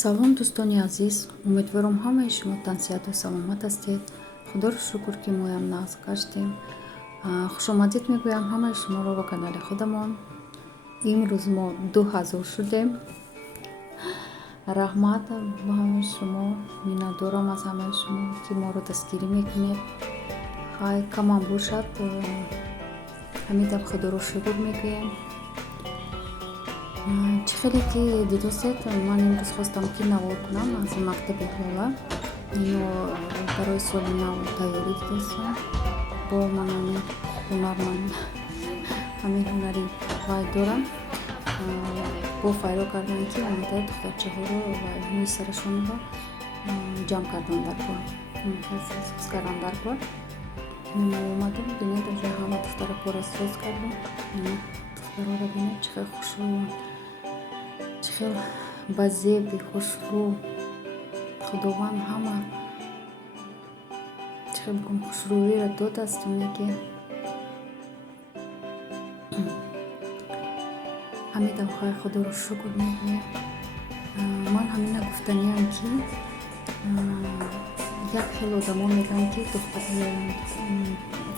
салом дӯстони азиз, умедворам ҳамаи шумо тансияту саломат ҳастед. худоро шукр ки моям нағз гаштем. хушомадид мегӯям ҳамаи шуморо ба канали худамон. имрӯз мо 2000 шудем. раҳмат ба ҳамаи шумо, миннатдорам аз ҳамаи шумо ки моро дастгирӣ мекунед. хай камам бошад, ҳамидам худоро шукр мегӯям. чӣ хеле ки дидостед, ман имрӯз хостам ки навор кунам аз мактаби ҳола. ино барои соли нав тайёрӣ дидостам. бо ман ҳамин ҳунарманд ҳамин ҳунари вай дорам. бо файро кардам ки омадаи духтарчаҳоро ва мисарашонро ҷамъ кардам дар бор, соз кардам дар бор. мо омадам бинед уже ҳама духтара пора соз кардам. духтароро бинед чӣ хел хушрӯянд, чӣ хел ба зеби хушрӯ. худованд ҳама чӣ хел бигӯм хушрӯиро додааст оне ки ҳамидам хай худоро шукр мекунем. ман ҳамина гуфтаниам ки як хел одамон мегӯянд ки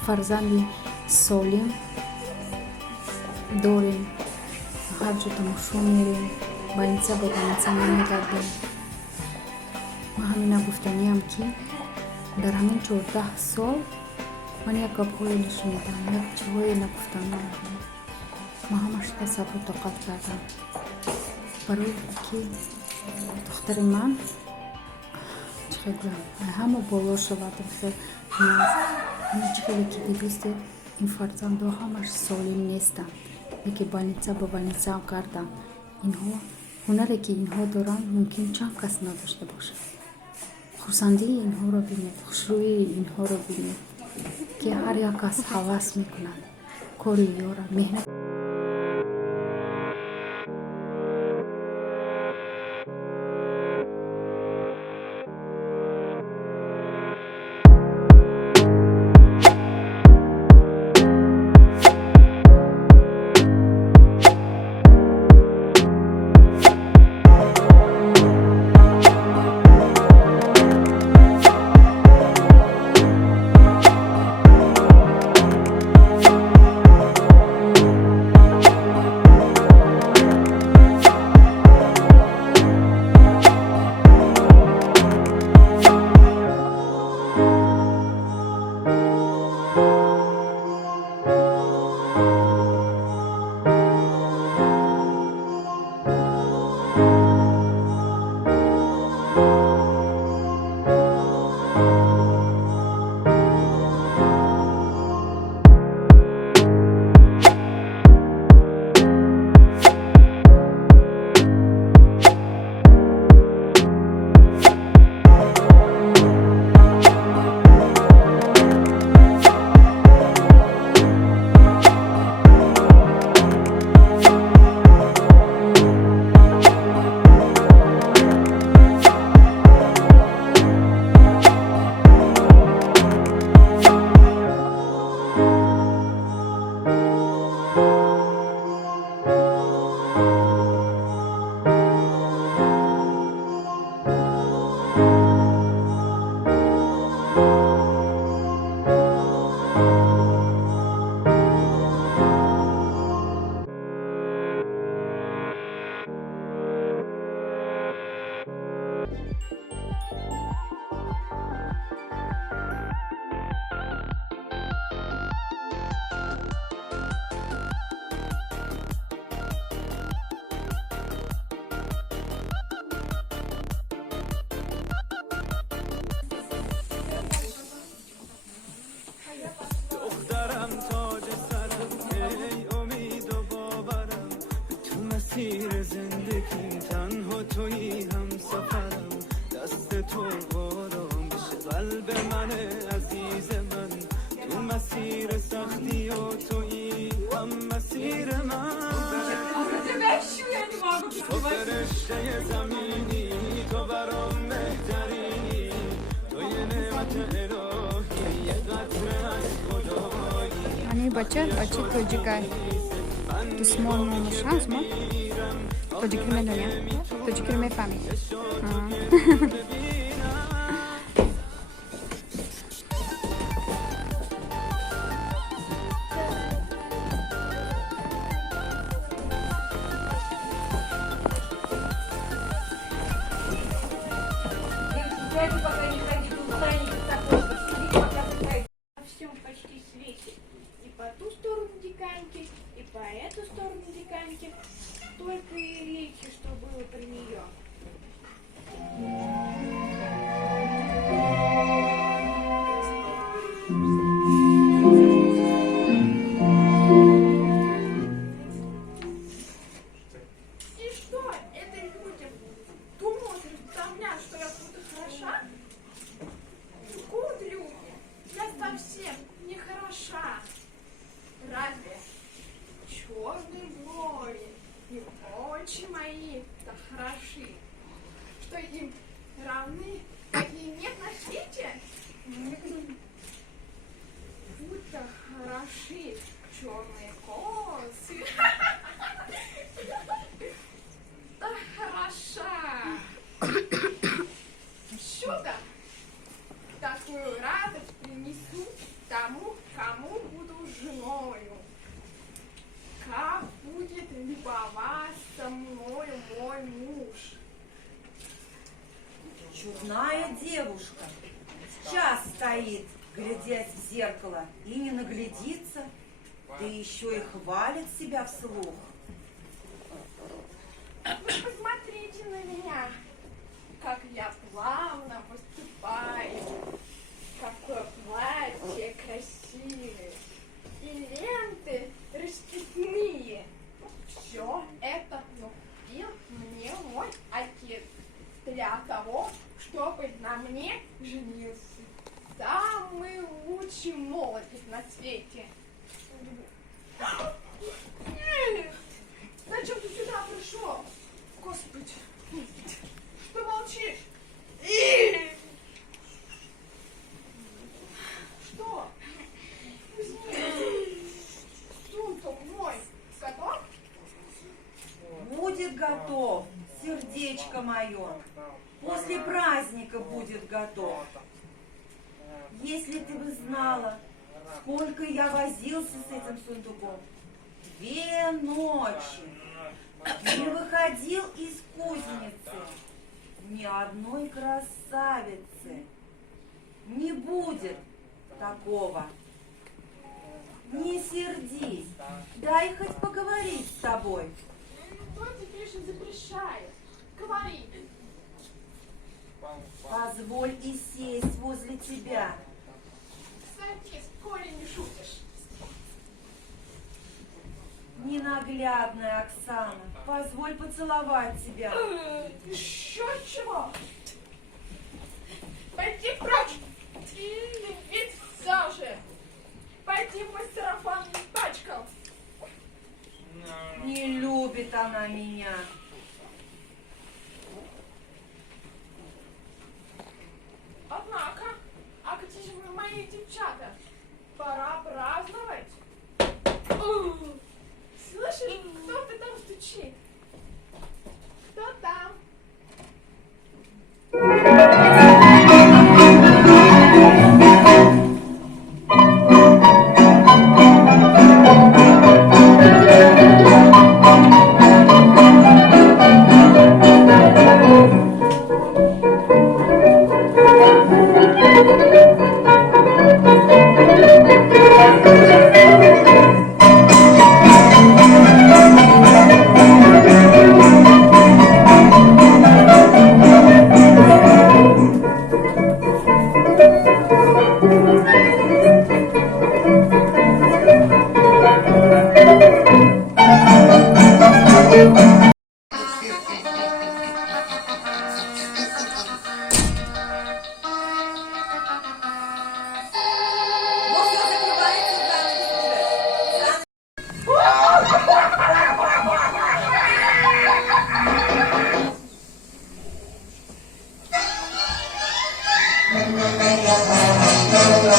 фарзанди солим дорем, ҳар ҷо тамошо мерем, больница ба больница намегардем. ман ҳамина гуфтаниам ки дар ҳамин 14 сол ман як гапҳое нишунидам, як чиҳое нагуфтам. ман ҳамашро сабру тоқат кардам барои ки духтари ман чӣ хел гӯям ҳама боло шавад. чӣ хеле ки дидостед, ин фарзандҳо ҳамаш солим нестанд, яке больница ба больница гарданд. инҳо ҳунаре ки инҳо доранд мумкин чанд кас надошта бошад. хурсандии инҳоро бинед, хушрӯии инҳоро бинед ки ҳар як кас ҳавас мекунад кори ёра меҳнат. مسیر زندگی تنها تویی هم سفرم دست تو بارم بشه قلب من عزیز من تو مسیر سختی و تویی هم مسیر من تو فرشته زمینی تو برام بهترینی تو یه نعمت الهی یه قطره از خدایی Они бачат, бачат, тоджикай. Тусмон шанс ма? Tocikirme dunia. Tocikirme fami. Всем почти свете. И по ту сторону диканьки, и по эту сторону диканьки. Только и речи, что было про нее. И что это людям думают и представляют, что я буду хороша? Гуд люди, я совсем не хороша. Разве черные брови и очи мои-то хороши, что им равны, какие нет на свете? Будто хороши черные косы. Да хороша. Чудо! Такую радость принесу тому, кому буду женою. Как будет любоваться мною мой муж. Чудная девушка. Час стоит, глядясь в зеркало, и не наглядится, да еще и хвалит себя вслух. Вы посмотрите на меня, как я плавно выступаю, какое платье красивое, и ленты расписные. Все это купил мне мой отец для того, чтобы на мне женился самый лучший молодец на свете. Зачем ты сюда пришел? Господи, что молчишь? Что? Кузнец, сумка мой готов? Будет готов, сердечко мое. После праздника будет готов. Если ты бы знала, сколько я возился с этим сундуком. 2 ночи. Не выходил из кузницы. Ни одной красавицы. Не будет такого. Не сердись. Дай хоть поговорить с тобой. Кто тебе же запрещает? Говори. Позволь и сесть возле тебя. Садись, коли не шутишь. Ненаглядная Оксана, позволь поцеловать тебя. Еще чего? Пойди прочь! Или ведь все же! Пойди мой сарафан не пачкал! Не любит она меня. Однако, а где же вы, мои девчата? Пора праздновать! Слышишь, кто-то там стучит? Кто там?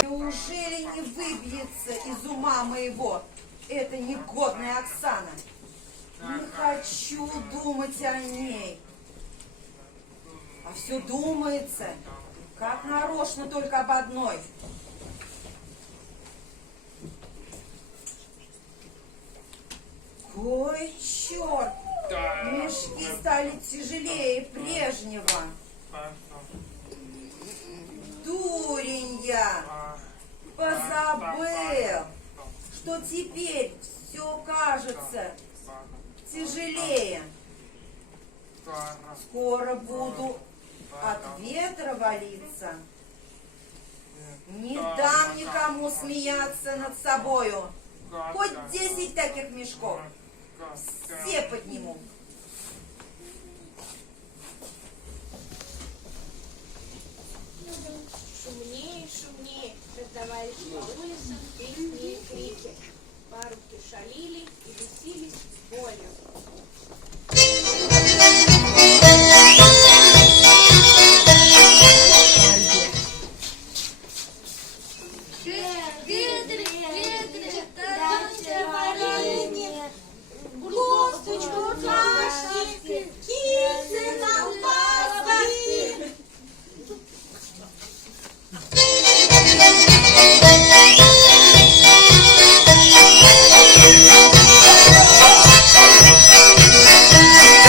Неужели не выбьется из ума моего эта негодная Оксана? Не хочу думать о ней. А все думается, как нарочно, только об одной. Ой, черт! Мешки стали тяжелее прежнего. Дурень я! Позабыл, что теперь все кажется тяжелее. Скоро буду от ветра валиться. Не дам никому смеяться над собою. Хоть 10 таких мешков. Все подниму. Шумнее, шумнее раздавались по улицам песни и крики. Парубки шалили и бесились с болью.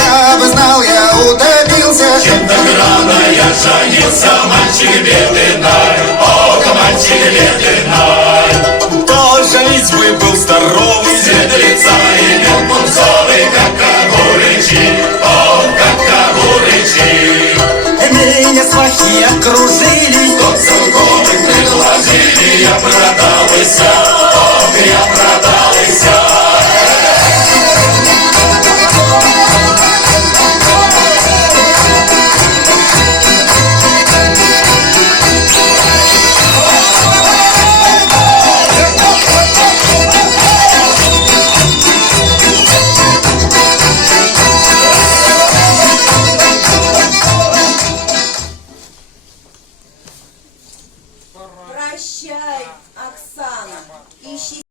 Я бы знал, я утопился. Чем так рано я женился, мальчик бедный, ох, мальчик бедный. То женитьбы был здоровый, цвет лица имел пунцовый, как огуречи, ох, как огуречи. Меня свахи окружили, Тот целковый предложили, я продался, ох, я продался. Прощай, Оксана. Ищи.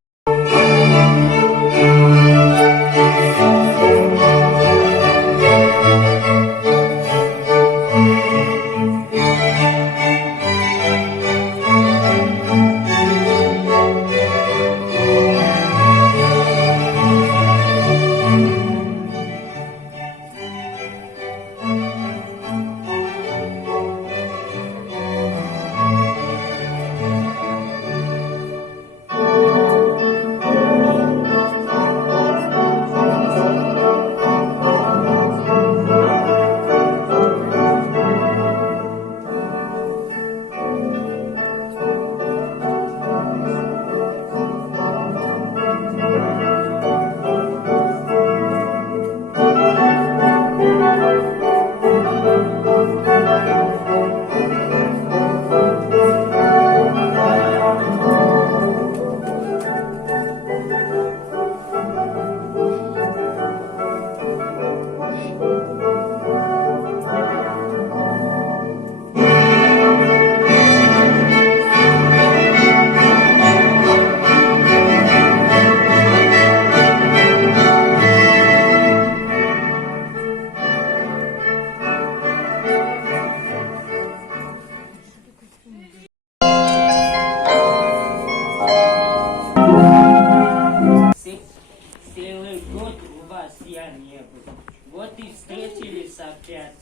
Целый год у вас я не был. Вот и встретились опять.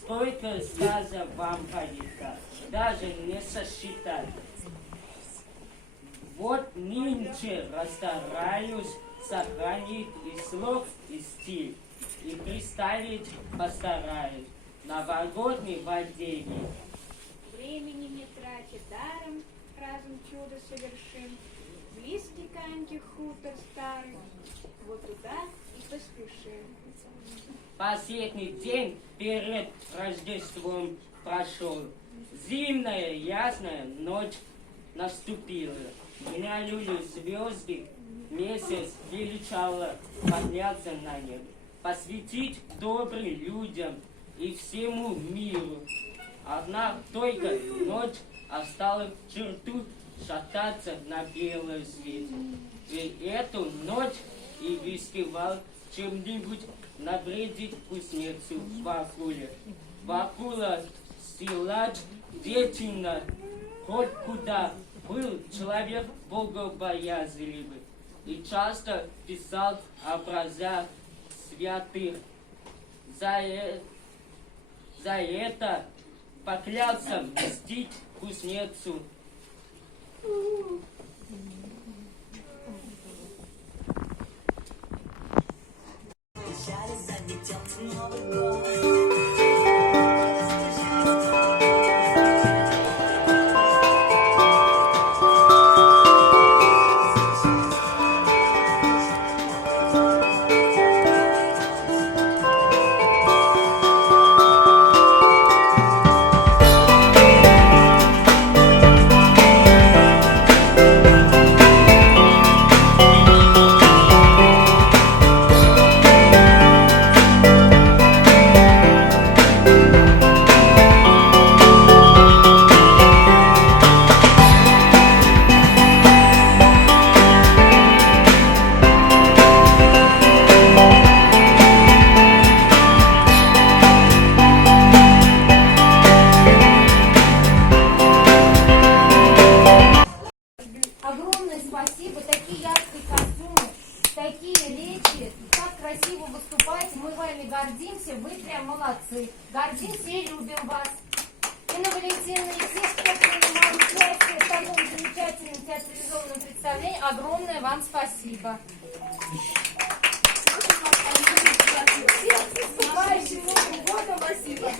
Сколько сказа вам повидка, даже не сосчитать. Вот нынче расстараюсь сохранить и слог, и стиль, и представить постараюсь новогодний воденье. Времени не тратя даром, разум чудо совершим. Близкий Каньке хутор старый, вот туда и поспешим. Последний день перед Рождеством прошел. Зимняя ясная ночь наступила. Меня люли звезды, месяц величало подняться на небо. Посвятить добрым людям и всему миру. Одна только ночь осталась в черту шататься на белом свете. И эту ночь и воспевал чем-нибудь навредить кузнецу Вакуле. Вакула силач ветина, хоть куда. Был человек богобоязливый и часто писал образа святых. За это поклялся мстить кузнецу. Огромное спасибо, такие яркие костюмы, такие речи, так красиво выступаете, мы вами гордимся, вы прям молодцы. Гордимся и любим вас. Инна Валентиновна и все, кто принимал участие в таком замечательном театрализованном представлении, огромное вам спасибо. Всем с наступающим Новым годом! Спасибо.